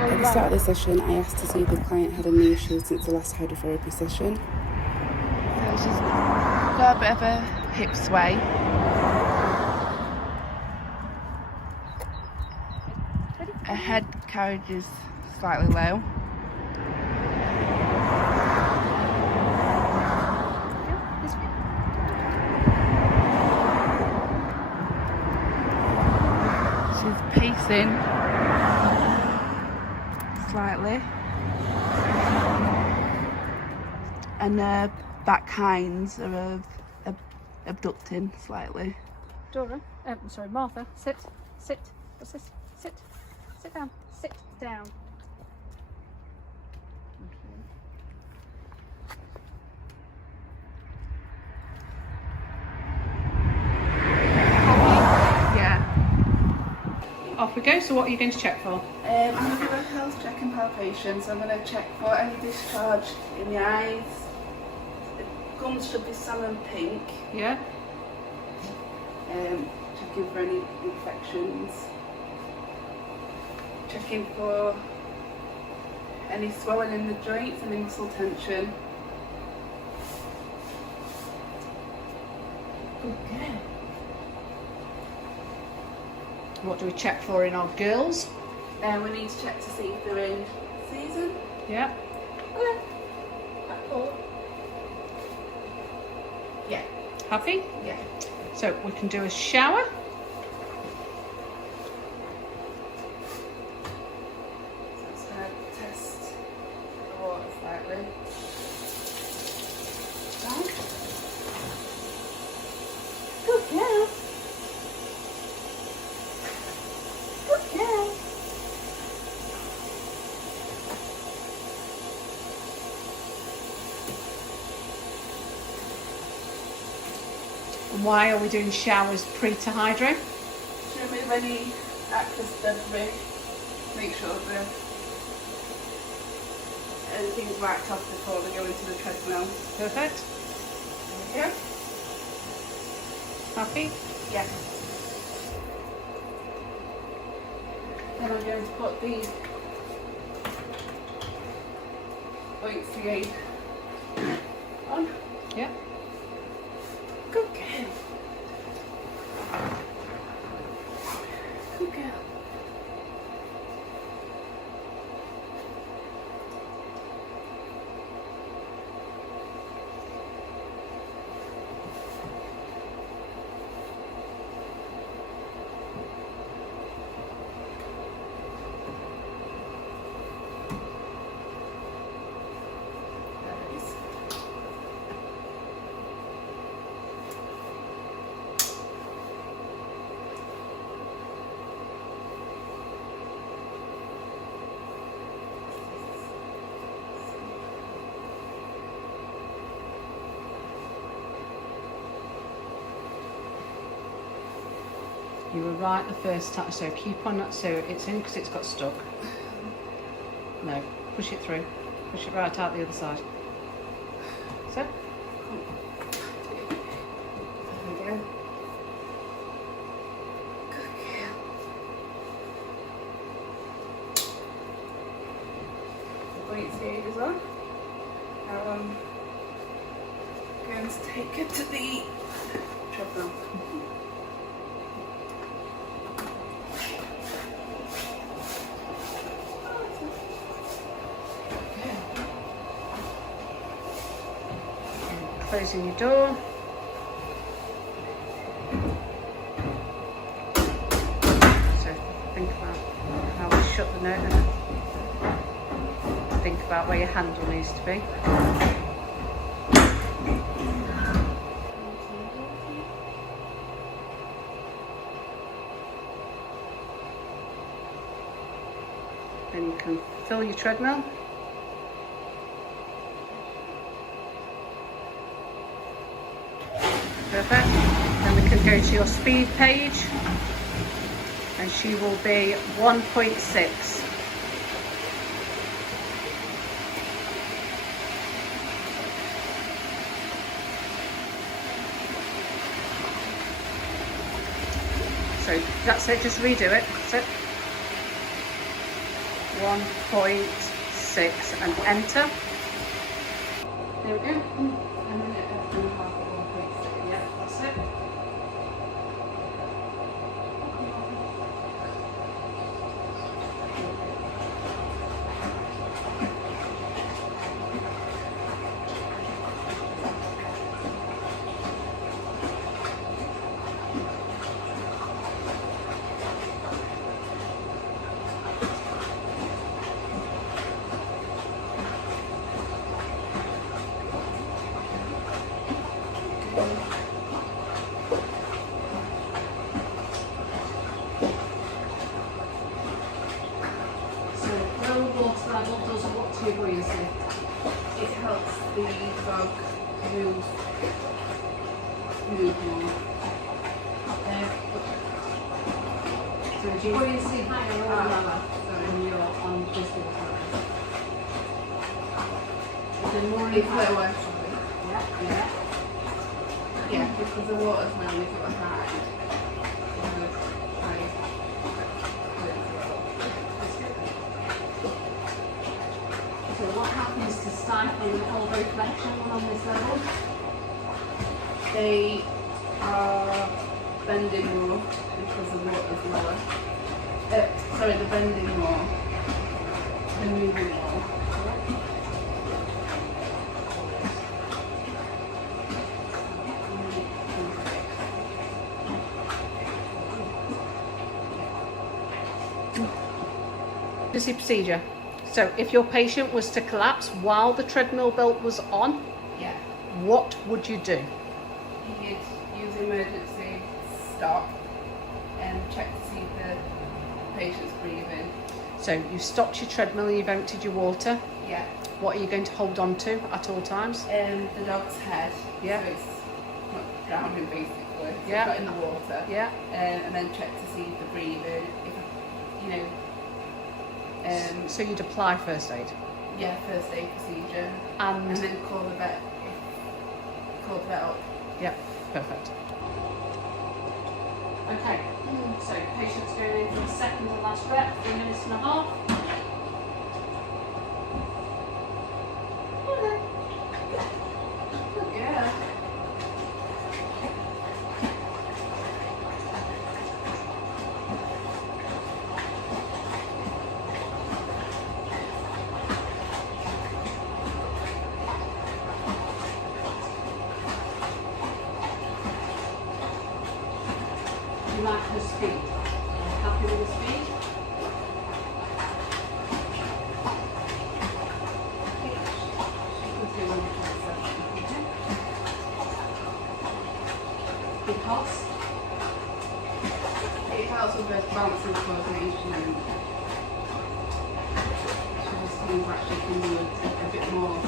At the start of the session, I asked to see if the client had any issues since the last hydrotherapy session. So she's got a bit of a hip sway. Her head carriage is slightly low. She's pacing slightly, and her back hinds are abducting slightly. Dora, sorry, Martha, sit. What's this? Sit down, sit down. Yeah. Off we go. So what are you going to check for? I'm going to do a health check and palpation, so I'm going to check for any discharge in the eyes. The gums should be salmon pink. Yeah. Checking for any infections. Checking for any swelling in the joints, any muscle tension. Okay. What do we check for in our girls? We need to check to see if they're in season. Yeah. Yeah. Happy? Yeah. So we can do a shower. So it's going to test the water slightly. Down. Good girl. Good girl. And why are we doing showers pre to hydro? To remove any excess debris, make sure that everything's wiped off before they go into the treadmill. Perfect. Okay? Happy? Yeah. Then I'm going to put the OHCA on. Yeah. Good girl. Good girl. There it is. You were right the first time, so keep on that, so it's in because it's got stuck. No, push it through. Push it right out the other side. So, There we go. Good girl. OHCA is on. Now I'm going to take it to the treadmill. closing your door. So think about how we shut the note. Think about where your handle needs to be. Then you can fill your treadmill. Perfect. Then we can go to your speed page, and she will be 1.6. So that's it, just redo it. That's it. 1.6 and enter. There we go. And then it up to 1.6. Yeah, that's it. So low water level does what to your buoyancy? It helps the dog move more. So is your buoyancy higher or lower when you're on this water level? Is there more It's impact? lower. Yeah. Yeah, because the water's now a little high. So what happens to stifle and elbow flexion on this level? They are bending more because the water's lower. Sorry, they're bending more. They're moving more. Emergency procedure. So if your patient was to collapse while the treadmill belt was on, Yeah. what would you do? You'd use emergency stop and check to see if the patient's breathing. So you stopped your treadmill, you've emptied your water. Yeah. What are you going to hold on to at all times? The dog's head. Yeah. So it's not drowning basically. So Yeah. it's not in the water. Yeah. And then check to see if they're breathing. If you know. So you'd apply first aid. Yeah, first aid procedure. And And then call the vet. Call the vet up. yeah, perfect. Okay, so patient's going in for the second and last rep, 3 minutes and a half. Yeah. You like her speed? Are you happy with the speed? Because It helps with both balance and coordination and she just seems like she can do a bit more.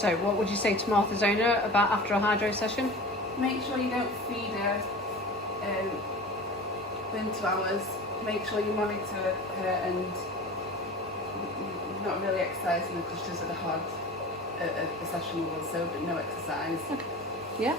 So, what would you say to Martha's owner about after a hydro session? Make sure you don't feed her within 2 hours. Make sure you monitor her and not really exercising her because she does a session will so but no exercise. Okay. Yeah.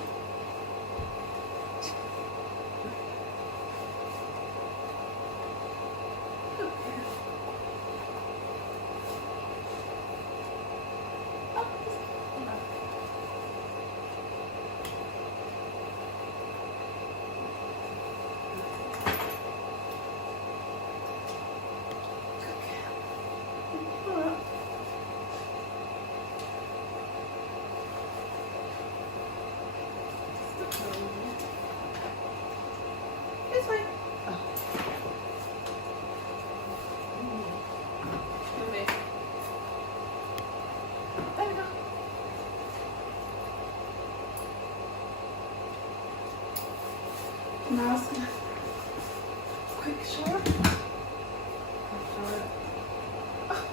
This way. Oh. Move it. There we go. Now it's gonna quick shower. Oh.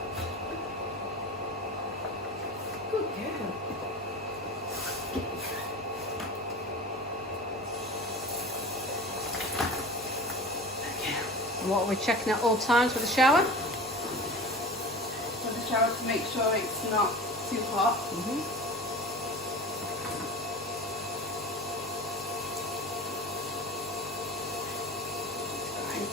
Good girl. What are we checking at all times with the shower? For the shower to make sure it's not too hot. Fine.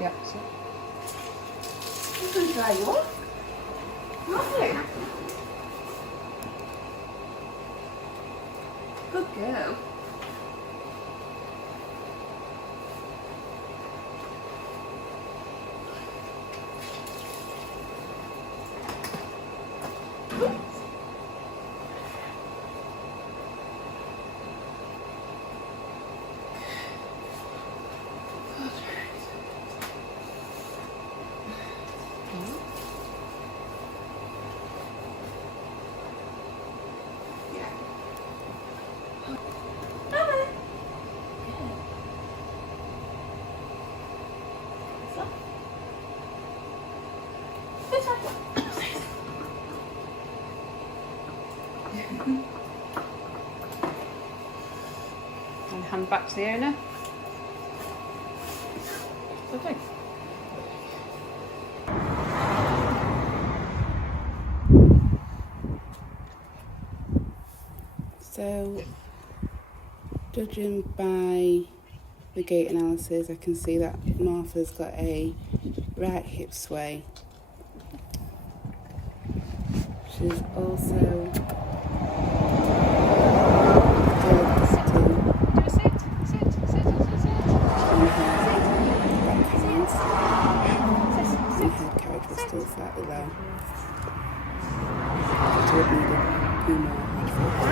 Yeah. So. You can dry you off. Lovely. Good girl. And hand back to the owner. Lovely. So, judging by the gait analysis, I can see that Martha's got a right hip sway. She's also slightly low. She would need a few more.